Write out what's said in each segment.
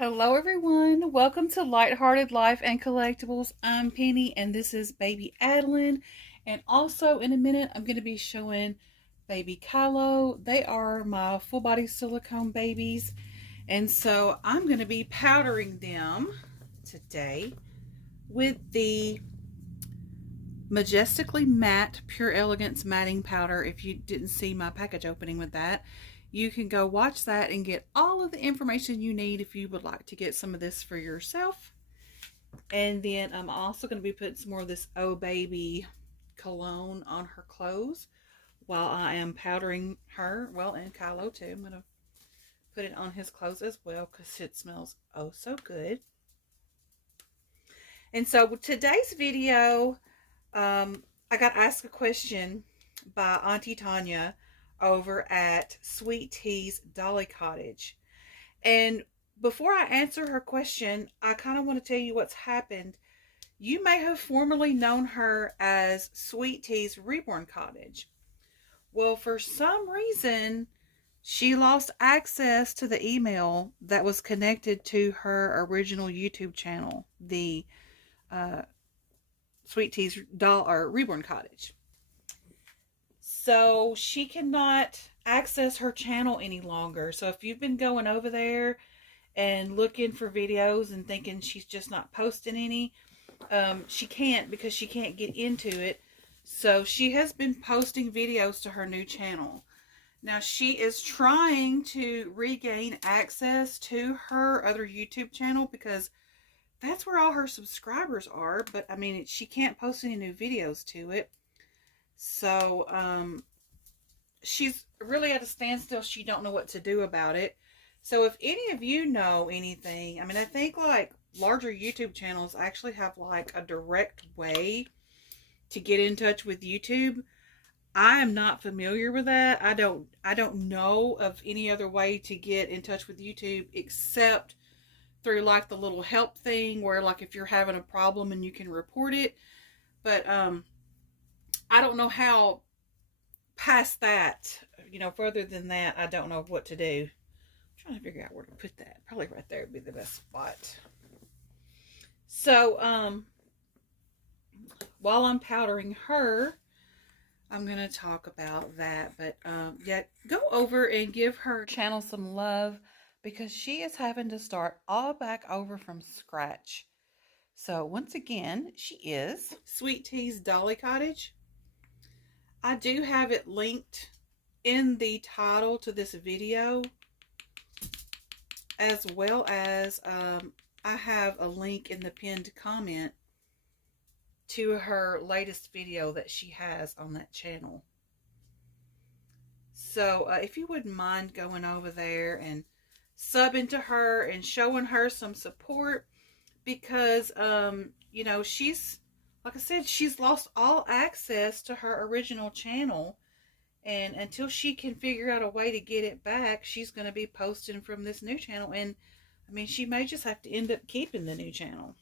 Hello everyone, welcome to Lighthearted Life and Collectibles. I'm Penny and this is baby Adalyn, and also in a minute I'm going to be showing baby Kylo. They are my full body silicone babies, and so I'm going to be powdering them today with the Majestically Matte Pure Elegance Matting Powder. If you didn't see my package opening with that, you can go watch that and get all of the information you need if you would like to get some of this for yourself. And then I'm also going to be putting some more of this Oh Baby cologne on her clothes while I am powdering her. Well, and Kylo too. I'm going to put it on his clothes as well because it smells oh so good. And so today's video, I got asked a question by Auntie Tanya over at Sweet Tea's Dolly Cottage. And before I answer her question, I kind of want to tell you what's happened. You may have formerly known her as Sweet Tea's Reborn Cottage. Well, for some reason, she lost access to the email that was connected to her original YouTube channel, the Sweet Tea's Reborn Cottage. So she cannot access her channel any longer. So if you've been going over there and looking for videos and thinking she's just not posting any, she can't, because she can't get into it. So she has been posting videos to her new channel. Now she is trying to regain access to her other YouTube channel because that's where all her subscribers are. But I mean, she can't post any new videos to it. So, she's really at a standstill. She don't know what to do about it. So if any of you know anything, I mean, I think like larger YouTube channels actually have like a direct way to get in touch with YouTube. I am not familiar with that. I don't know of any other way to get in touch with YouTube except through like the little help thing where like if you're having a problem and you can report it. But, I don't know how past that, further than that, I don't know what to do. I'm trying to figure out where to put that. Probably right there would be the best spot. So, while I'm powdering her, I'm going to talk about that. But, yeah, go over and give her channel some love because she is having to start all back over from scratch. So, once again, she is Sweet Tea's Dolly Cottage. I do have it linked in the title to this video, as well as I have a link in the pinned comment to her latest video that she has on that channel. So if you wouldn't mind going over there and subbing to her and showing her some support, because she's, like I said, she's lost all access to her original channel. And until she can figure out a way to get it back, she's going to be posting from this new channel. And, I mean, she may just have to end up keeping the new channel.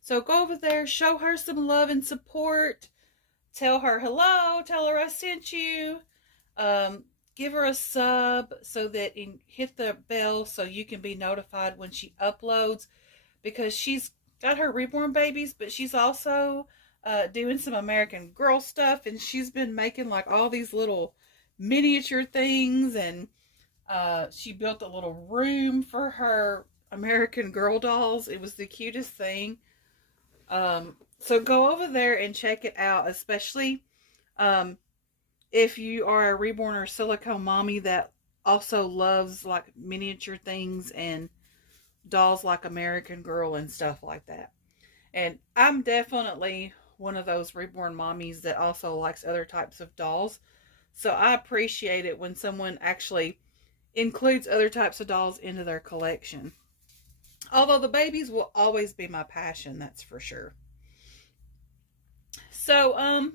So go over there, show her some love and support. Tell her hello. Tell her I sent you. Give her a sub so that, and hit the bell so you can be notified when she uploads. Because she's got her reborn babies, but she's also doing some American Girl stuff, and she's been making like all these little miniature things, and she built a little room for her American Girl dolls. It was the cutest thing. So go over there and check it out, especially if you are a reborn or silicone mommy that also loves like miniature things and dolls like American Girl and stuff like that. And I'm definitely one of those reborn mommies that also likes other types of dolls. So I appreciate it when someone actually includes other types of dolls into their collection. Although the babies will always be my passion, that's for sure. So,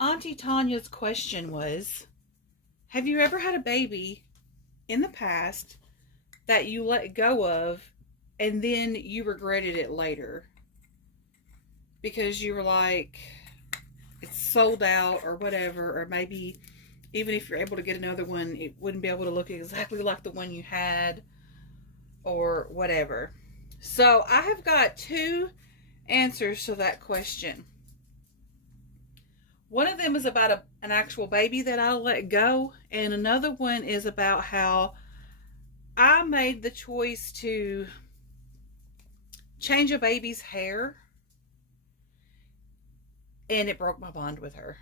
Auntie Tanya's question was, have you ever had a baby in the past that you let go of and then you regretted it later because you were like, it's sold out or whatever, or maybe even if you're able to get another one, it wouldn't be able to look exactly like the one you had or whatever. So I have got two answers to that question. One of them is about an actual baby that I let go, and another one is about how I made the choice to change a baby's hair, and it broke my bond with her.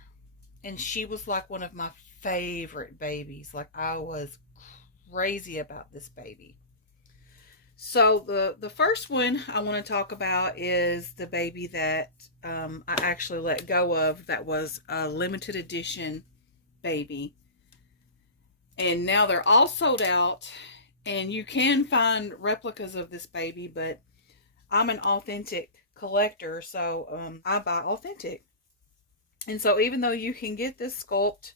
And she was like one of my favorite babies. Like, I was crazy about this baby. So the first one I want to talk about is the baby that I actually let go of. That was a limited edition baby, and now they're all sold out, and you can find replicas of this baby, but I'm an authentic collector, so I buy authentic. And so even though you can get this Sculpt,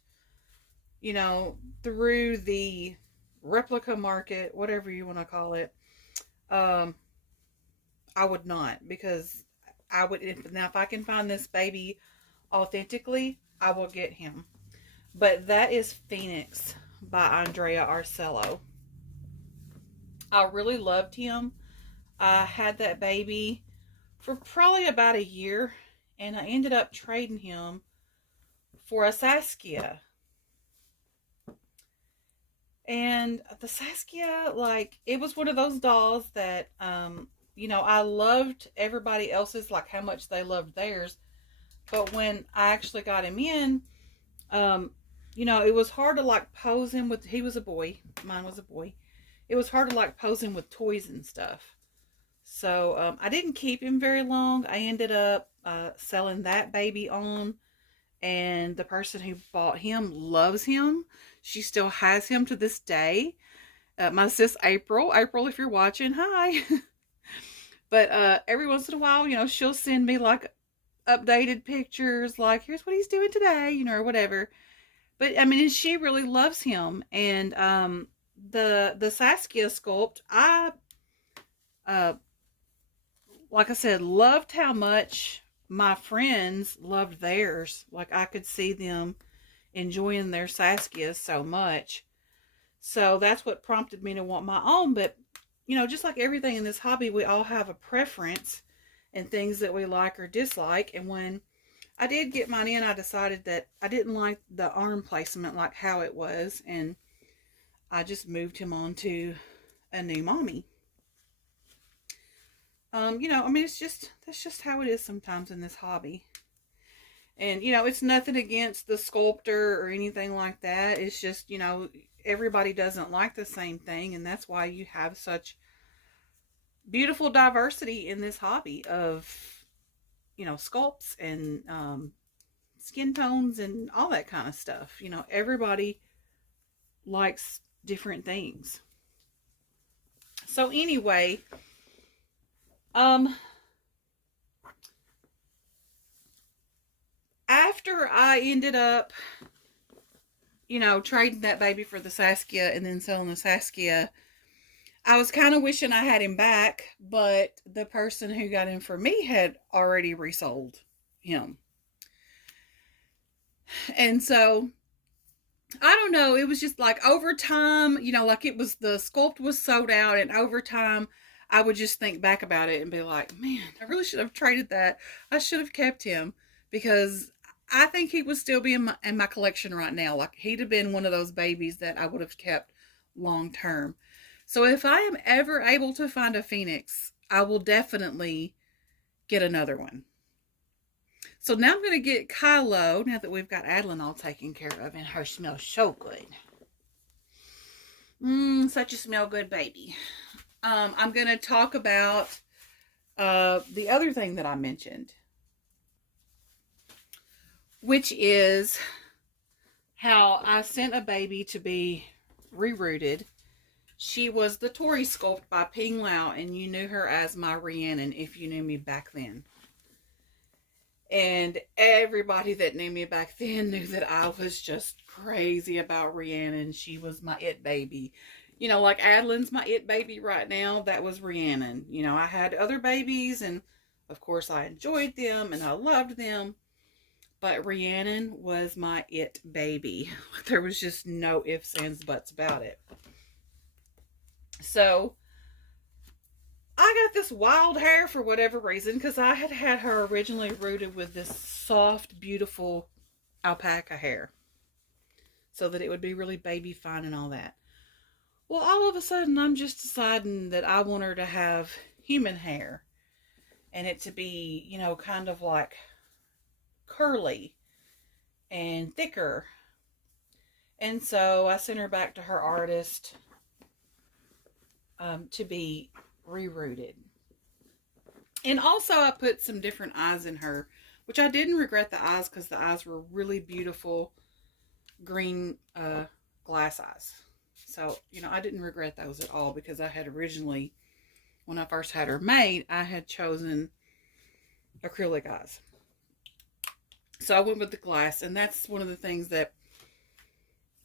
you know, through the replica market, whatever you want to call it, I would not, because I would, if I can find this baby authentically, I will get him. But that is Phoenix by Andrea Arcello. I really loved him. I had that baby for probably about a year, and I ended up trading him for a Saskia. And the Saskia, like, it was one of those dolls that, you know, I loved everybody else's, like, how much they loved theirs. But when I actually got him in, you know, it was hard to, like, pose him with, he was a boy. Mine was a boy. It was hard to, like, pose him with toys and stuff. So, I didn't keep him very long. I ended up selling that baby on. And the person who bought him loves him. She still has him to this day. My sis April, if you're watching, hi. But every once in a while, you know, she'll send me like updated pictures, like, here's what he's doing today, you know, or whatever. But I mean, she really loves him. And the Saskia Sculpt, I like I said, loved how much my friends loved theirs. Like, I could see them enjoying their Saskias so much. So that's what prompted me to want my own. But, you know, just like everything in this hobby, we all have a preference and things that we like or dislike. And when I did get mine in, I decided that I didn't like the arm placement, like how it was. And I just moved him on to a new mommy. You know, I mean, that's just how it is sometimes in this hobby. And, you know, it's nothing against the sculptor or anything like that. It's just, you know, everybody doesn't like the same thing. And that's why you have such beautiful diversity in this hobby of, you know, sculpts and skin tones and all that kind of stuff. You know, everybody likes different things. So anyway, after I ended up, you know, trading that baby for the Saskia and then selling the Saskia, I was kind of wishing I had him back, but the person who got him for me had already resold him. And so, I don't know, it was just like over time, you know, like it was, the Sculpt was sold out, and over time, I would just think back about it and be like, man, I really should have traded that. I should have kept him, because I think he would still be in my collection right now. Like, he'd have been one of those babies that I would have kept long term. So if I am ever able to find a Phoenix, I will definitely get another one. So now I'm going to get Kylo, now that we've got Adalyn all taken care of, and her smells so good. Such a smell good baby. I'm going to talk about the other thing that I mentioned, which is how I sent a baby to be rerooted. She was the Tory Sculpt by Ping Lao, and you knew her as my Rhiannon if you knew me back then. And everybody that knew me back then knew that I was just crazy about Rhiannon. She was my it baby. You know, like Adalyn's my it baby right now. That was Rhiannon. You know, I had other babies, and of course I enjoyed them and I loved them. But Rhiannon was my it baby. There was just no ifs, ands, buts about it. So I got this wild hair for whatever reason, because I had had her originally rooted with this soft, beautiful alpaca hair, so that it would be really baby fine and all that. Well, all of a sudden, I'm just deciding that I want her to have human hair, and it to be, you know, kind of like curly and thicker. And so I sent her back to her artist to be rerooted. And also I put some different eyes in her, which I didn't regret the eyes, because the eyes were really beautiful green glass eyes. So, you know, I didn't regret those at all, because I had originally, when I first had her made, I had chosen acrylic eyes. So I went with the glass, and that's one of the things that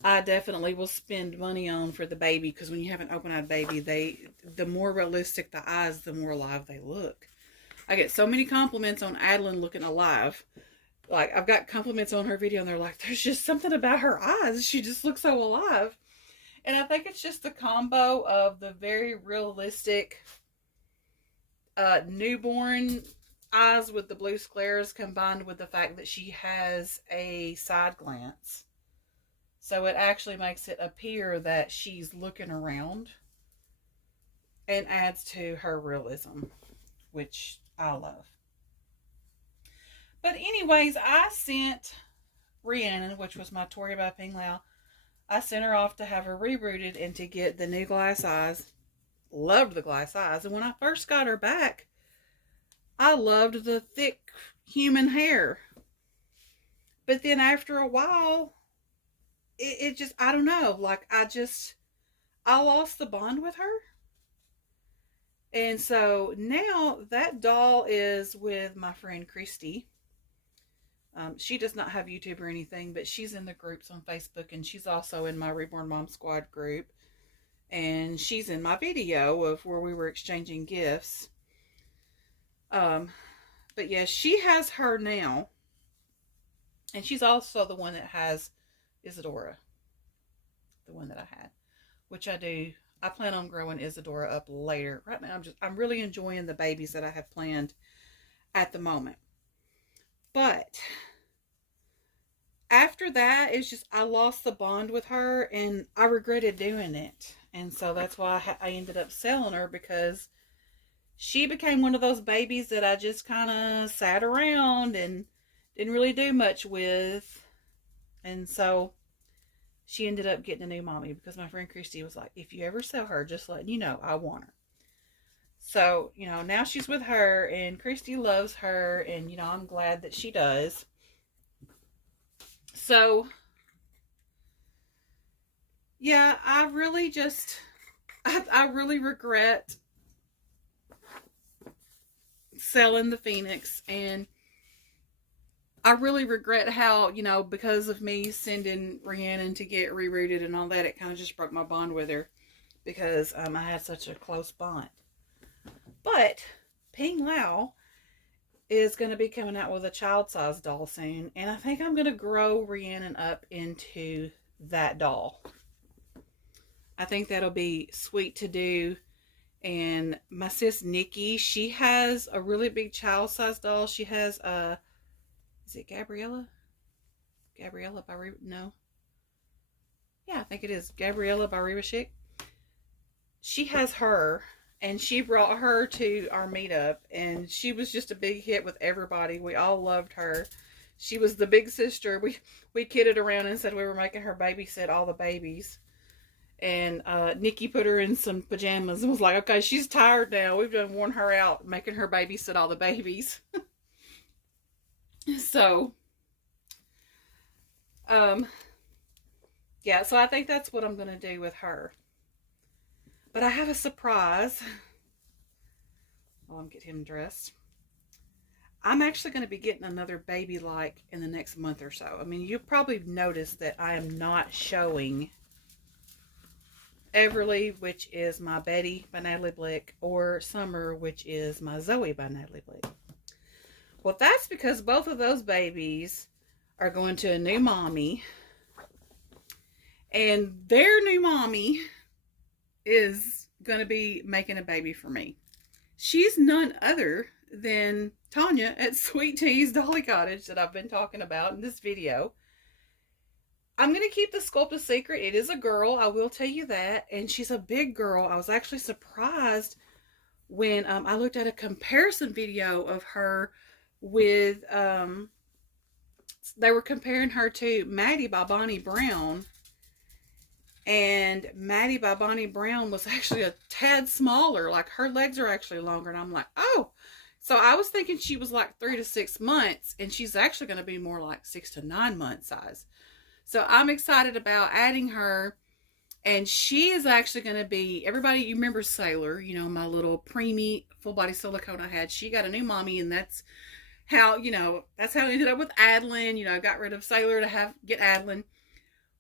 I definitely will spend money on for the baby, because when you have an open-eyed baby, the more realistic the eyes, the more alive they look. I get so many compliments on Adalyn looking alive. Like, I've got compliments on her video, and they're like, there's just something about her eyes. She just looks so alive. And I think it's just the combo of the very realistic newborn eyes with the blue scleras, combined with the fact that she has a side glance. So it actually makes it appear that she's looking around, and adds to her realism, which I love. But anyways, I sent Rhiannon, which was my Tory by Ping Lao, I sent her off to have her rebooted and to get the new glass eyes. Loved the glass eyes. And when I first got her back, I loved the thick human hair. But then after a while, it just, I don't know, like I lost the bond with her. And so now that doll is with my friend Christy. She does not have YouTube or anything, but she's in the groups on Facebook, and she's also in my Reborn Mom Squad group. And she's in my video of where we were exchanging gifts. But yeah, she has her now. And she's also the one that has Isadora. The one that I had. Which I plan on growing Isadora up later. Right now, I'm really enjoying the babies that I have planned at the moment. But after that, it's just, I lost the bond with her, and I regretted doing it. And so that's why I ended up selling her, because she became one of those babies that I just kind of sat around and didn't really do much with. And so she ended up getting a new mommy, because my friend Christy was like, if you ever sell her, just letting you know, I want her. So, you know, now she's with her, and Christy loves her, and, you know, I'm glad that she does. So, yeah, I really regret selling the Phoenix, and I really regret how, you know, because of me sending Rhiannon to get rerouted and all that, it kind of just broke my bond with her, because I had such a close bond. But Ping Lao is going to be coming out with a child-sized doll soon, and I think I'm going to grow Rhiannon up into that doll. I think that'll be sweet to do. And my sis Nikki, she has a really big child-sized doll. She has is it Gabriella? Gabriella by no. Yeah, I think it is Gabriella by Ribashik. She has her. And she brought her to our meetup, and she was just a big hit with everybody. We all loved her. She was the big sister. We kidded around and said we were making her babysit all the babies. And Nikki put her in some pajamas and was like, okay, she's tired now. We've done worn her out making her babysit all the babies. So, yeah, so I think that's what I'm going to do with her. But I have a surprise. Well, I'm getting him dressed. I'm actually going to be getting another baby like in the next month or so. I mean, you'll probably notice that I am not showing Everly, which is my Betty by Natalie Blick, or Summer, which is my Zoe by Natalie Blick. Well, that's because both of those babies are going to a new mommy. And their new mommy is going to be making a baby for me. She's none other than Tanya at Sweet Tea's Dolly Cottage that I've been talking about in this video. I'm going to keep the sculpt a secret. It is a girl, I will tell you that. And she's a big girl. I was actually surprised when I looked at a comparison video of her with, they were comparing her to Maddie by Bonnie Brown. And Maddie by Bonnie Brown was actually a tad smaller. Like, her legs are actually longer. And I'm like, oh. So I was thinking she was like 3 to 6 months. And she's actually going to be more like 6 to 9 month size. So I'm excited about adding her. And she is actually going to be, everybody, you remember Sailor, you know, my little preemie full body silicone I had. She got a new mommy, and that's how, you know, that's how I ended up with Adalyn. You know, I got rid of Sailor to get Adalyn.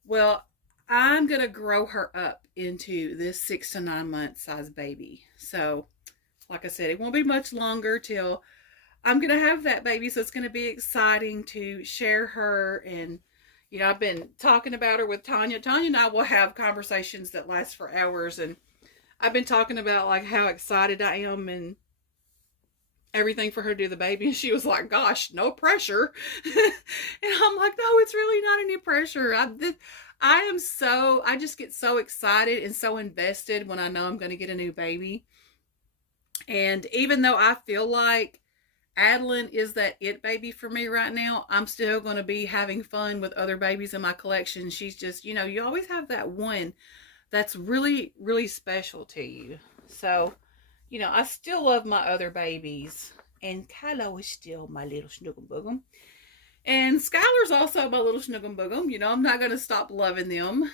Well, I'm going to grow her up into this 6 to 9 month size baby. So, like I said, it won't be much longer till I'm going to have that baby. So it's going to be exciting to share her. And, you know, I've been talking about her with Tanya. Tanya and I will have conversations that last for hours. And I've been talking about like how excited I am and everything for her to do the baby. And she was like, gosh, no pressure. And I'm like, no, it's really not any pressure. I just get so excited and so invested when I know I'm going to get a new baby. And even though I feel like Adalyn is that it baby for me right now, I'm still going to be having fun with other babies in my collection. She's just, you know, you always have that one that's really, really special to you. So, you know, I still love my other babies. And Kylo is still my little snoogum boogum. And Skylar's also my little snoogum boogum. You know, I'm not going to stop loving them.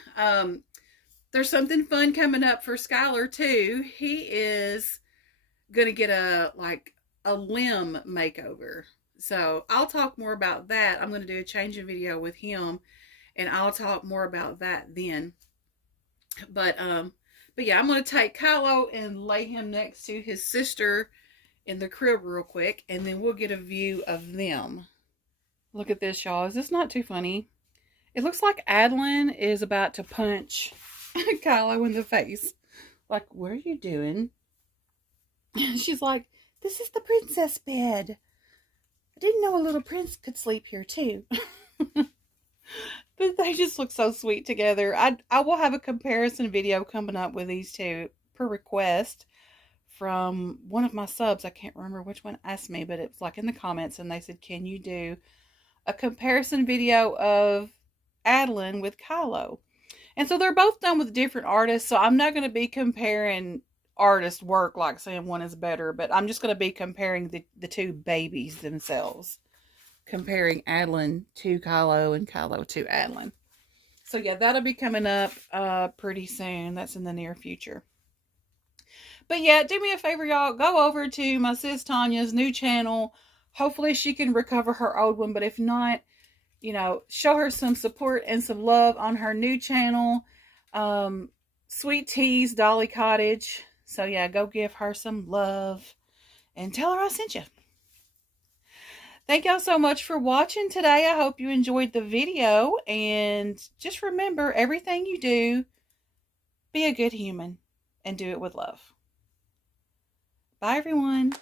There's something fun coming up for Skylar too. He is going to get a limb makeover. So I'll talk more about that. I'm going to do a changing video with him, and I'll talk more about that then. But yeah, I'm going to take Kylo and lay him next to his sister in the crib real quick, and then we'll get a view of them. Look at this, y'all. Is this not too funny? It looks like Adalyn is about to punch Kylo in the face. Like, what are you doing? She's like, this is the princess bed. I didn't know a little prince could sleep here too. But they just look so sweet together. I will have a comparison video coming up with these two per request from one of my subs. I can't remember which one asked me, but it was like in the comments, and they said, can you do a comparison video of Adalyn with Kylo? And so they're both done with different artists, so I'm not going to be comparing artist work like saying one is better, but I'm just going to be comparing the two babies themselves, comparing Adalyn to Kylo and Kylo to Adalyn. So yeah, that'll be coming up pretty soon. That's in the near future. But yeah, do me a favor, y'all, go over to my sis Tanya's new channel. Hopefully she can recover her old one, but if not, you know, show her some support and some love on her new channel, Sweet Tea's Dolly Cottage. So yeah, go give her some love and tell her I sent you. Thank y'all so much for watching today. I hope you enjoyed the video, and just remember, everything you do, be a good human and do it with love. Bye everyone.